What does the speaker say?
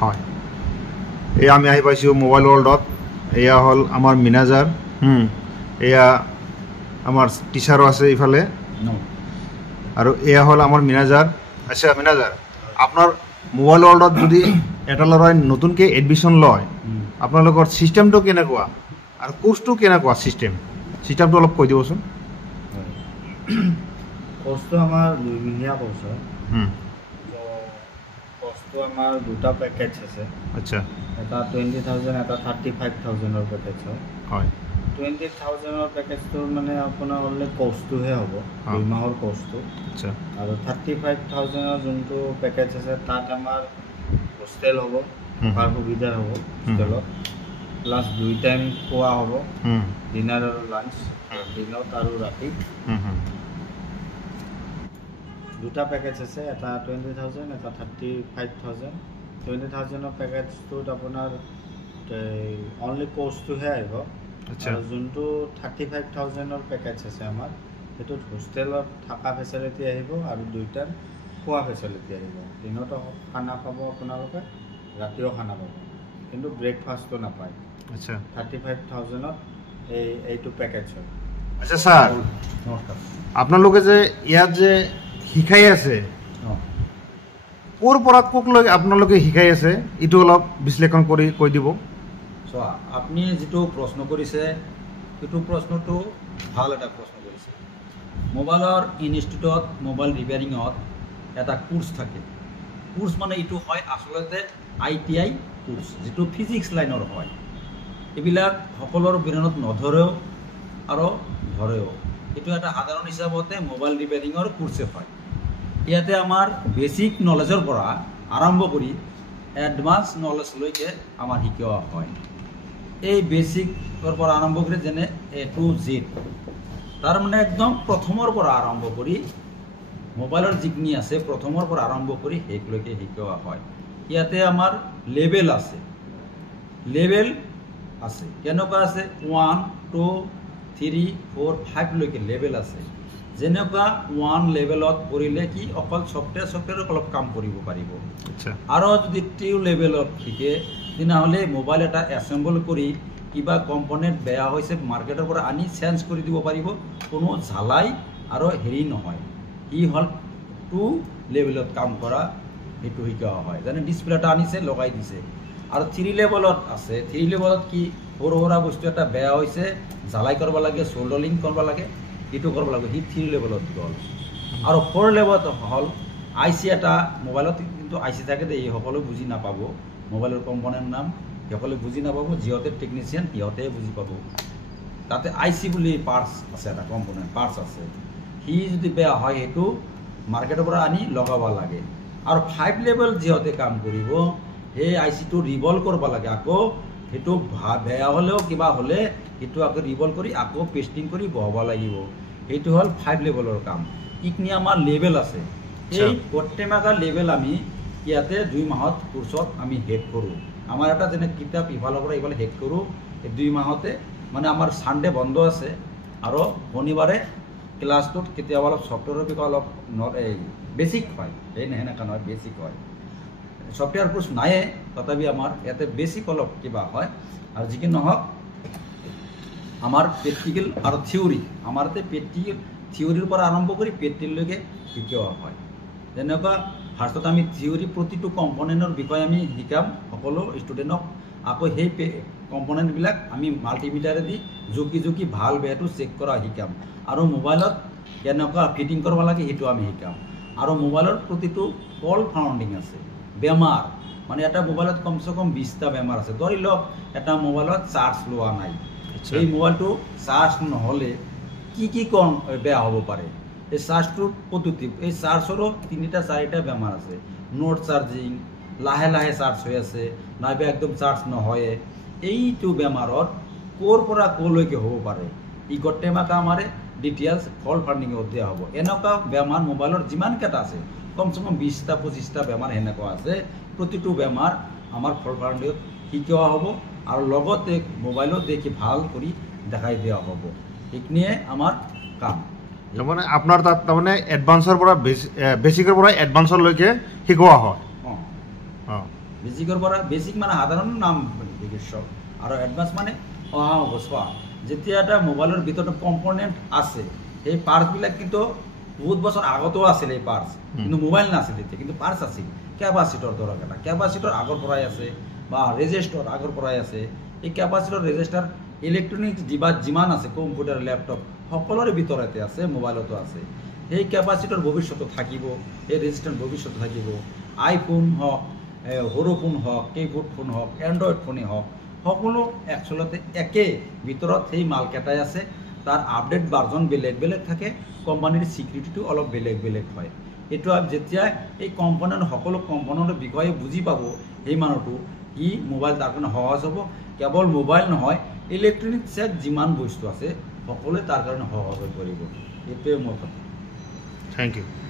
হয় এই আমি আহি পাইছোঁ মোবাইল ৱৰ্ল্ডত এয়া হ'ল আমাৰ মেনেজাৰ এয়া আমাৰ টিচাৰো আছে ইফালে আৰু এয়া হ'ল আমাৰ মেনেজাৰ আচ্ছা মেনেজাৰ আপোনাৰ মোবাইল ৱৰ্ল্ডত যদি এটা ল'ৰাই নতুনকৈ এডমিশ্যন লয় আপোনালোকৰ ছিষ্টেমটো কেনেকুৱা আৰু কোৰ্চটো কেনেকুৱা ছিষ্টেমটো অলপ কৈ দিবচোন কোৰ্সটো আমাৰ 2 মহীয়া কোৰ্স হয় কোৰ্সটো আমাৰ দুটা পেকেজ আছে আচ্ছা এটা 20,000 এটা 35,000 এর প্যাকেজ হয় 20,000 এর প্যাকেজটো মানে আপোনাৰ অনলি কোৰ্সটোহে হ'ব 2 মাহৰ কোৰ্সটো আচ্ছা আৰু 35,000 এৰ যোনটো পেকেজ আছে তাত আমাৰ হোস্টেল হ'ব থকাৰ সুবিধা হ'ব হোস্টেলত প্লাস 2 টাইম খোৱা হ'ব ডিনাৰ আৰু লাঞ্চ দিনত আৰু ৰাতি দুটা পেকেজ আছে এটা 20,000 এটা 35,000 20,000 এর প্যাকেজটোত আপোনাৰ অনলি কোৰ্সটোহে আহিব আচ্ছা যোনটো 35,000 এৰ প্যাকেজ আছে আমাৰ এটোত হোস্টেলত থাকা ফেসিলিটি আহিব আৰু 2 টাইম খোৱা ফেসিলিটি আহিব দিনত খানা পাব আপোনালোকে ৰাতিও খানা পাব কিন্তু ব্ৰেকফাষ্টটো নাপায় আচ্ছা 35,000 ত এইটো পেকেজ হয় আচ্ছা স্যাৰ নমস্কাৰ আপোনালোকে যে ইয়াত যে শিকাই আছে কোৰ পৰা কোকলৈ আপোনালোকে শিকাই আছে ইটো অলপ বিশ্লেষণ কৰি কৈ দিব চোৱা আপুনি যেটো প্ৰশ্ন কৰিছে এটো প্ৰশ্নটো ভাল এটা প্ৰশ্ন কৰিছে মোবাইলৰ ইনষ্টিটিউটত মোবাইল ৰিপেয়াৰিঙত এটা কোৰ্স থাকে কোৰ্স মানে এটো হয় আসলতে ITI কোৰ্স যেটো ফিজিক্স লাইনৰ হয় এবিলাক সকলৰ বিৰণত নধৰেও আৰু ধৰেও এটো এটা সাধাৰণ হিচাপতে মোবাইল ৰিপেয়াৰিঙৰ কোৰ্সে হয় ইয়াতে আমাৰ বেসিক নলেজৰ পৰা আৰম্ভ কৰি এডভান্স নলেজ লৈকে আমাৰ শিকোৱা হয় এই বেসিকৰ পৰা আৰম্ভ কৰি যেনে A to Z তাৰ মানে একদম প্ৰথমৰ পৰা আৰম্ভ কৰি মোবাইলৰ যিখিনি আছে প্ৰথমৰ পৰা আৰম্ভ কৰি হেকলৈকে শিকোৱা হয় ইয়াতে আমাৰ লেভেল আছে কেনেকুৱা আছে 1 2 3 4 5 লৈকে লেভেল আছে যেনেকুৱা 1 লেভেলত কৰিলে কি অকল সফটওয়্যাৰ অলপ কাম কৰিব পাৰিব আচ্ছা আৰু যদি 2 লেভেলত শিকে দিনাহলে মোবাইল এটা অ্যাসেম্বল কৰি কিবা কম্পোনেন্ট বেয়া হৈছে মাৰ্কেটৰ পৰা আনি চেঞ্জ কৰি দিব পাৰিব কোনো ঝালাই আৰু হেৰি নহয় ই হল 2 লেভেলত কাম কৰা এটো শিকা হয় জানে ডিসপ্লেটা আনিছে লগাই দিছে আৰু 3 লেভেলত আছে 3 লেভেলত কি সৰু বস্তু এটা বেয়া হৈছে ঝালাই কৰিব লাগে সোল্ডাৰিং কৰিব লাগে এটো কৰিব লাগে হি 3 লেভেলত গল আৰু 4 লেভেলত হল আইসি এটা মোবাইলত কিন্তু আইসি থাকে এই সকলো বুজি নাপাব মোবাইলৰ কম্পোনেন্ট নাম সকলো বুজি নাপাব জিঅতে টেকনিশিয়ান ইহতে বুজি পাব তাতে আইসি বুলি পাৰ্টস আছে এটা কম্পোনেন্ট পাৰ্টস আছে হি যদি বেয়া হয় এটো মাৰ্কেটৰ পৰা আনি লগাব লাগে আৰু 5 লেভেল জিঅতে কাম কৰিব এই আইসি টো ৰিভলভ কৰিব লাগে আকৌ এটো বেয়া হলেও কিবা হলে এটো আকৌ ৰিভলভ কৰি আকৌ পেস্টিং কৰি বহাব লাগিব এটো হল 5 লেভেলৰ কাম ইকনি আমাৰ লেভেল আছে এই প্ৰত্যেকটা লেভেল আমি ইয়াতে 2 মাহত কোৰ্সত আমি হেড কৰো আমাৰ এটা যেনে কিতাপ ইভালৰ পৰা ইভালে হেড কৰো এই 2 মাহতে মানে আমাৰ সানডে বন্ধ আছে আৰু শনিবাৰে ক্লাছটোত কেতিয়াবা অলপ সফটওয়্যাৰৰ বিষয়ে অলপ বেসিক হয় এই নেহেনা কান হয় বেসিক হয় সফটওয়্যাৰ কোৰ্স নাই তথাপি আমাৰ ইয়াতে বেসিক অলপ কিবা হয় আৰু যিকি নহওক আমাৰ প্ৰ্যাকটিক্যাল আৰু থিওৰি আমাৰতে প্ৰ্যাকটিক্যাল থিওৰিৰ পৰা আৰম্ভ কৰি প্ৰ্যাকটিক্যাললৈকে শিকোৱা হয় যেনেকুৱা ফাৰ্ষ্টত আমি থিওৰি প্ৰতিটো কম্পোনেন্টৰ বিষয়ে আমি শিকাম সকলো ষ্টুডেন্টক আকৌ সেই কম্পোনেন্ট বিলাক আমি মাল্টিমিটাৰে দি জুকি ভাল বেয়াটো চেক কৰা শিকাম আৰু মোবাইলত কেনেকুৱা ফিটিং কৰিব লাগে হেতু আমি শিকাম আৰু মোবাইলৰ প্ৰতিটো ফল ফাউন্ডিং আছে বেমাৰ মানে এটা মোবাইলত কমসে কম 20টা বেমাৰ আছে ধৰি লওক এটা মোবাইলত চাৰ্জ লোৱা নাই এই মোবাইলটো চাৰ্জ নহলে কি কোন বেয়া হ'ব পাৰে এই চাৰ্জটো পদ্ধতি এই চাৰ্জৰো 3টা 4টা বেমাৰ আছে নোট চাৰ্জিং লাহে চাৰ্জ হৈ আছে নাইবা একদম চাৰ্জ নহয় এইটো বেমাৰৰ কোৰ পৰা কোলৈকে হ'ব পাৰে ই গটেমাকা আমাৰে ডিটেইলছ ফল ফান্ডিং দিয়া হ'ব এনেকুৱা বেমাৰ মোবাইলৰ যিমান কেটা আছে কমসে কম 20টা 25টা বেমাৰ হেনেকুৱা আছে প্ৰতিটো বেমাৰ আমাৰ ফল ফান্ডিং শিকোৱা হ'ব আৰু লগতে মোবাইলত দেখি ভাল কৰি দেখাই দিয়া হ'ব ইকনিয়ে আমাৰ কাম মানে আপনাৰ তাত মানে এডভান্সৰ পৰা বেসিকৰ পৰা এডভান্সৰ লৈকে শিকোৱা হয় বেচিক মানে সাধাৰণ নাম চিকিৎসক আৰু এডভান্স মানে অহা অৱস্থা যেতিয়া এটা মোবাইলৰ ভিতৰত কম্পনেণ্ট আছে সেই পাৰ্টছবিলাক কিন্তু বহুত বছৰ আগতেও আছিল এই পাৰ্টছ কিন্তু মোবাইল নাছিল তেতিয়া কিন্তু পাৰ্টছ আছিল কেপাচিটৰ ধৰক এটা কেপাচিটৰ আগৰ পৰাই আছে বা ৰেজিষ্টাৰ আগৰ পৰাই আছে এই কেপাচিটৰ ৰেজিষ্টাৰ ইলেক্ট্ৰনিক্স ডিভাইচ যিমান আছে কম্পিউটাৰ লেপটপ সকলোৰে ভিতৰতে আছে মোবাইলতো আছে সেই কেপাচিটৰ ভৱিষ্যতে থাকিব এই ৰেজিষ্টাৰ ভৱিষ্যতে থাকিব আইফোন হওক সৰু ফোন হওক কিবোৰ্ড ফোন হওক এণ্ড্ৰইড ফোনেই হওক সকলো একচুৱেলতে একে ভিতৰত সেই মালকেইটাই আছে তাৰ আপডেট ভাৰ্জন বেলেগ বেলেগ থাকে কোম্পানীৰ ছিকিউৰিটিটো অলপ বেলেগ বেলেগ হয় এইটো যেতিয়া এই কম্পনেণ্ট সকলো কম্পনেণ্টৰ বিষয়ে বুজি পাব সেই মানুহটো ই মোবাইল তাৰ কাৰণে সহজ হ'ব কেৱল মোবাইল নহয় ইলেক্ট্ৰনিক ছেট যিমান বস্তু আছে সকলোৱে তাৰ কাৰণে সহজ হৈ পৰিব এইটোৱে মোৰ কথা থ্যাংক ইউ